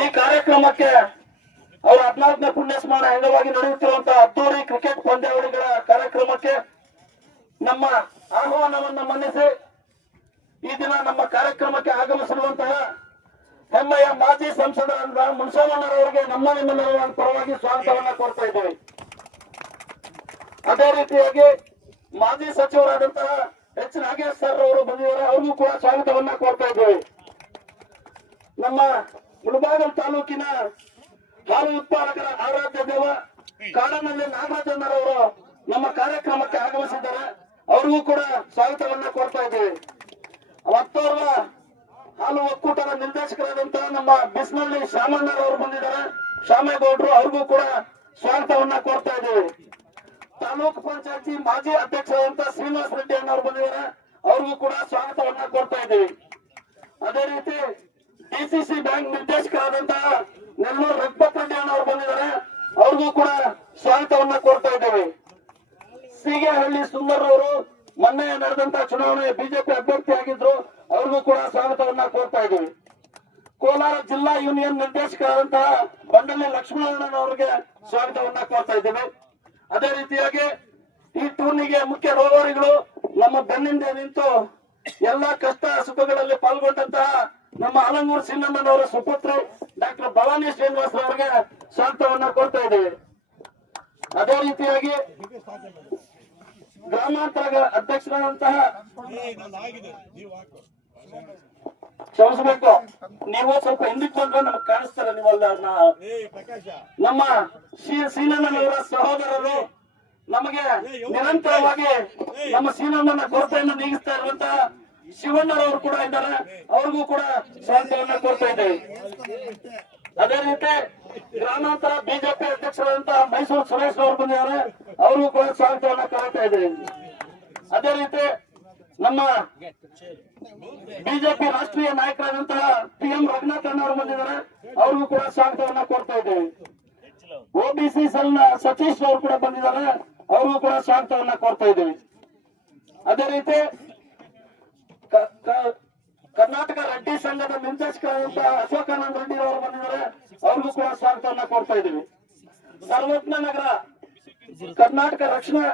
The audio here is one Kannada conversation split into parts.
ಈ ಕಾರ್ಯಕ್ರಮಕ್ಕೆ ಅವರ 14ನೇ ಪುಣ್ಯ ಸ್ಮರಣ ಅಂಗವಾಗಿ ನಡೆಯುತ್ತಿರುವಂತಹ ಅದ್ದೂರಿ ಕ್ರಿಕೆಟ್ ಪಂದ್ಯಾವಳಿಗಳ ಕಾರ್ಯಕ್ರಮಕ್ಕೆ ನಮ್ಮ ಆಹ್ವಾನವನ್ನು ಮನ್ನಿಸಿ ಈ ದಿನ ನಮ್ಮ ಕಾರ್ಯಕ್ರಮಕ್ಕೆ ಆಗಮಿಸಿರುವಂತಹ ಹೆಮ್ಮೆಯ ಮಾಜಿ ಸಂಸದರಾದ ಮುನ್ಸಮ್ಮಣ್ಣರವರಿಗೆ ನಿಮ್ಮೆಲ್ಲರ ಪರವಾಗಿ ಸ್ವಾಗತವನ್ನ ಕೋರ್ತಾ ಇದ್ದೇವೆ. ಅದೇ ರೀತಿಯಾಗಿ ಮಾಜಿ ಸಚಿವರಾದಂತಹ ಎಚ್ ನಾಗೇಶ್ ಸರ್ ಅವರು ಬಂದಿದ್ದಾರೆ, ಅವ್ರಿಗೂ ಕೂಡ ಸ್ವಾಗತವನ್ನ ಕೋರ್ತಾ ಇದ್ದೇವೆ. ನಮ್ಮ ಮುಳಬಾಗಿಲು ತಾಲೂಕಿನ ಹಾಲು ಉತ್ಪಾದಕರ ಆರಾಧ್ಯ ದೇವ ಕಾಡನಹಳ್ಳಿ ನಾಗರಾಜಣ್ಣರವರು ನಮ್ಮ ಕಾರ್ಯಕ್ರಮಕ್ಕೆ ಆಗಮಿಸಿದ್ದಾರೆ, ಅವ್ರಿಗೂ ಕೂಡ ಸ್ವಾಗತವನ್ನ ಕೋರ್ತಾ ಇದ್ದೇವೆ. ಮತ್ತೋರ್ವ ಹಾಲು ಒಕ್ಕೂಟದ ನಿರ್ದೇಶಕರಾದಂತಹ ನಮ್ಮ ಬಿಸ್ನಳ್ಳಿ ಶಾಮಣ್ಣರವರು ಬಂದಿದ್ದಾರೆ, ಶಾಮೇಗೌಡರು, ಅವ್ರಿಗೂ ಕೂಡ ಸ್ವಾಗತವನ್ನ ಕೋರ್ತಾ ಇದ್ದೇವೆ. ತಾಲೂಕು ಪಂಚಾಯತಿ ಮಾಜಿ ಅಧ್ಯಕ್ಷರಾದಂತಹ ಶ್ರೀನಿವಾಸ ರೆಡ್ಡಿ ಅಣ್ಣವರು ಬಂದಿದ್ದಾರೆ, ಅವ್ರಿಗೂ ಕೂಡ ಸ್ವಾಗತವನ್ನ ಕೋರ್ತಾ ಇದ್ದೇವೆ. ಅದೇ ರೀತಿ ಡಿಸಿಸಿ ಬ್ಯಾಂಕ್ ನಿರ್ದೇಶಕರಾದಂತಹ ನೆಲ್ಲೂರು ರಘುಪತ್ ರೆಡ್ಡಿ ಅಣ್ಣವರು ಬಂದಿದ್ದಾರೆ, ಅವ್ರಿಗೂ ಕೂಡ ಸ್ವಾಗತವನ್ನ ಕೋರ್ತಾ ಇದ್ದೇವೆ. ಸೀಗೆಹಳ್ಳಿ ಸುಂದರ್ರವರು ಮೊನ್ನೆ ನಡೆದಂತಹ ಚುನಾವಣೆ ಬಿಜೆಪಿ ಅಭ್ಯರ್ಥಿ ಆಗಿದ್ರು, ಅವ್ರಿಗೂ ಕೂಡ ಸ್ವಾಗತವನ್ನ ಕೋರ್ತಾ ಇದ್ದೀವಿ. ಕೋಲಾರ ಜಿಲ್ಲಾ ಯೂನಿಯನ್ ನಿರ್ದೇಶಕರಾದಂತಹ ಬಂಡಲ್ಲಿ ಲಕ್ಷ್ಮಣಣ್ಣನವರಿಗೆ ಸ್ವಾಗತವನ್ನ ಕೋರ್ತಾ ಇದ್ದೇವೆ. ಅದೇ ರೀತಿಯಾಗಿ ಈ ಟೂರ್ನಿಗೆ ಮುಖ್ಯ ರೋವರಿಗಳು ನಮ್ಮ ಬೆನ್ನಿಂದ ನಿಂತು ಎಲ್ಲಾ ಕಷ್ಟ ಸುಖಗಳಲ್ಲಿ ಪಾಲ್ಗೊಂಡಂತಹ ನಮ್ಮ ಆಲಂಗೂರು ಸಿನ್ನಣ್ಣನವರ ಸುಪುತ್ರಿ ಡಾಕ್ಟರ್ ಭವಾನಿ ಶ್ರೀನಿವಾಸ್ ಅವರಿಗೆ ಸ್ವಾಗತವನ್ನ ಕೋರ್ತಾ ಇದ್ದೇವೆ. ಅದೇ ರೀತಿಯಾಗಿ ಗ್ರಾಮಾಂತರ ಅಧ್ಯಕ್ಷರಾದಂತಹ ಕ್ಷಮಿಸಬೇಕು, ನೀವು ಸ್ವಲ್ಪ ಹಿಂದಕ್ಕೆ ಬಂದ್ರೆ ನಮ್ಗೆ ಕಾಣಿಸ್ತಾರೆ. ನೀವಲ್ಲ ನಮ್ಮ ಸೀನಣ್ಣನವರ ಸಹೋದರರು ನಮಗೆ ನಿರಂತರವಾಗಿ ನಮ್ಮ ಸೀನಣ್ಣನ ಕೊರತೆಯನ್ನು ನೀಗಿಸ್ತಾ ಇರುವಂತಹ ಶಿವಣ್ಣರವರು ಕೂಡ ಇದ್ದಾರೆ, ಅವ್ರಿಗೂ ಕೂಡ ಸ್ವಾಗತವನ್ನ ಕೋರ್ತಾ ಇದ್ದೇವೆ. ಅದೇ ರೀತಿ ಗ್ರಾಮಾಂತರ ಬಿಜೆಪಿ ಅಧ್ಯಕ್ಷರಾದಂತಹ ಮೈಸೂರು ಸುರೇಶ್ ಅವರು ಬಂದಿದ್ದಾರೆ, ಅವ್ರಿಗೂ ಕೂಡ ಸ್ವಾಗತವನ್ನ ಕೋರ್ತಾ ಇದ್ದೇವೆ. ಅದೇ ರೀತಿ ನಮ್ಮ ಬಿಜೆಪಿ ರಾಷ್ಟ್ರೀಯ ನಾಯಕರಾದಂತಹ ಟಿ.ಎಂ. ರಘುನಾಥ್ ಅಣ್ಣವರು ಬಂದಿದ್ದಾರೆ, ಅವ್ರಿಗೂ ಕೂಡ ಸ್ವಾಗತವನ್ನ ಕೋರ್ತಾ ಇದ್ದೇವೆ. ಒಬಿಸಿ ಸೆಲ್ನ ಸತೀಶ್ ಅವರು ಕೂಡ ಬಂದಿದ್ದಾರೆ, ಅವ್ರಿಗೂ ಕೂಡ ಸ್ವಾಗತವನ್ನ ಕೋರ್ತಾ ಇದ್ದೇವೆ. ಅದೇ ರೀತಿ ಕರ್ನಾಟಕ ರೆಡ್ಡಿ ಸಂಘದ ನಿರ್ದೇಶಕರಾದಂತಹ ಅಶೋಕಾನಂದ ರೆಡ್ಡಿ ಅವರು ಬಂದಿದ್ದಾರೆ, ಅವ್ರಿಗೂ ಕೂಡ ಸ್ವಾಗತವನ್ನ ಕೋರ್ತಾ ಇದ್ದೀವಿ. ಸರ್ವಜ್ಞ ನಗರ ಕರ್ನಾಟಕ ರಕ್ಷಣಾ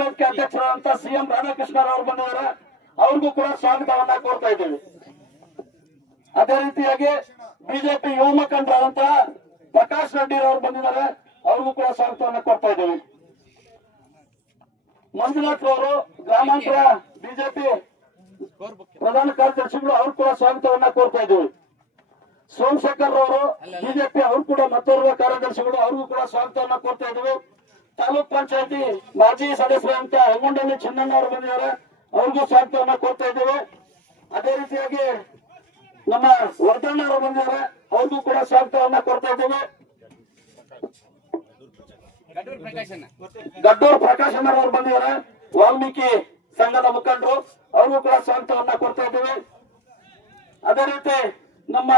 ವೇದಿಕೆ ಅಧ್ಯಕ್ಷರಾದಂತಹ ಸಿಎಂ ರಾಧಾಕೃಷ್ಣ ಅವರು ಬಂದಿದ್ದಾರೆ, ಅವ್ರಿಗೂ ಕೂಡ ಸ್ವಾಗತವನ್ನ ಕೋರ್ತಾ ಇದ್ದೀವಿ. ಅದೇ ರೀತಿಯಾಗಿ ಬಿಜೆಪಿ ಯುವ ಮುಖಂಡರಾದಂತಹ ಪ್ರಕಾಶ್ ರೆಡ್ಡಿ ಅವರು ಬಂದಿದ್ದಾರೆ, ಅವ್ರಿಗೂ ಕೂಡ ಸ್ವಾಗತವನ್ನ ಕೋರ್ತಾ ಇದ್ದೀವಿ. ಮಂಜುನಾಥ್ ಅವರು ಗ್ರಾಮಾಂತರ ಬಿಜೆಪಿ ಪ್ರಧಾನ ಕಾರ್ಯದರ್ಶಿಗಳು, ಅವ್ರು ಕೂಡ ಸ್ವಾಗತವನ್ನ ಕೋರ್ತಾ ಇದ್ದೀವಿ. ಸೋಮಶೇಖರ್ ಅವರು ಬಿಜೆಪಿ, ಅವ್ರು ಕೂಡ ಮತ್ತೋರ್ವ ಕಾರ್ಯದರ್ಶಿಗಳು, ಅವ್ರಿಗೂ ಕೂಡ ಸ್ವಾಗತವನ್ನ ಕೋರ್ತಾ ಇದ್ದೀವಿ. ತಾಲೂಕ್ ಪಂಚಾಯತಿ ಮಾಜಿ ಸದಸ್ಯರಂತ ಹೆಂಗೊಂಡಳ್ಳಿ ಚಿನ್ನಣ್ಣ ಅವರು ಬಂದಿದ್ದಾರೆ, ಅವ್ರಿಗೂ ಸ್ವಾಗತವನ್ನ ಕೋರ್ತಾ ಇದ್ದೀವಿ. ಅದೇ ರೀತಿಯಾಗಿ ನಮ್ಮ ವರ್ಧಣ್ಣ ಅವರು ಬಂದಿದ್ದಾರೆ, ಅವ್ರಿಗೂ ಕೂಡ ಸ್ವಾಗತವನ್ನ ಕೋರ್ತಾ ಇದ್ದೀವಿ. ಗಡ್ಡೂರು ಪ್ರಕಾಶಣ್ಣ ಅವರು ಬಂದಿದ್ದಾರೆ, ವಾಲ್ಮೀಕಿ ಸಂಘದ ಮುಖಂಡರು, ಅವ್ರಿಗೂ ಕೂಡ ಸ್ವಾಗತವನ್ನ ಕೋರ್ತಾ ಇದ್ದೀವಿ. ಅದೇ ರೀತಿ ನಮ್ಮ